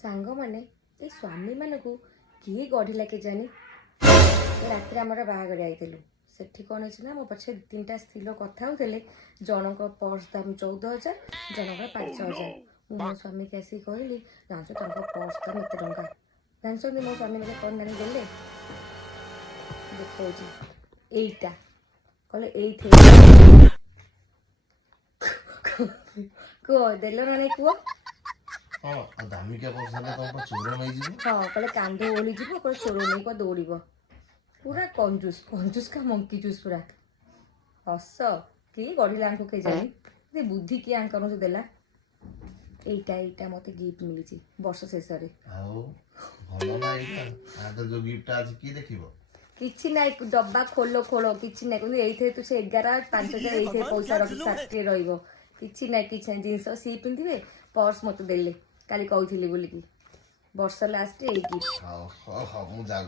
सांग मैंने ये स्वामी मान को किए गढ़ला के जानी रात आमर बाहागर आईलु से कौन है ना मो पछे 3टा स्त्री लोक कथा होते जनक पर्स दाम 14,000 जनक 5,000 मो स्वामी के आसिक कहली जान पर्स दाम एत टा जानते मो स्वामी मतलब कौन नानी देले देखा एटा कहले कह देल ना नहीं कह हाँ दामिका पर्स ने तो चोर नहीं जीव हाँ कहले कांद ओली जीव कहले चोर नहीं कह दौड़ पूरा कंजूस कंजूस का मंकी जूस पूरा हस किए गढ़ला के जानी बुद्धि किए आंकर से देला एटा एटा मते गिफ्ट मिली वर्ष शेष जो गिफ्ट आज की देखिबो किछि नाइ डब्बा खोलो खोलो किछि नाइ କିନ୍ତୁ ଏଇଥିରେ ତୁ ସେ 11 5,000 ଏଇଥିରେ ପଇସା ରଖି ସାଥିରେ ରହିବ କିଛି ନାଇଁ ଜିନିଷ ସି ପିନ୍ଧିବେ पर्स मत देले काली कहूଥିଲି बोलिकी वर्ष लास्ट एई गिफ्ट हाँ हाँ हाँ मु जाऊ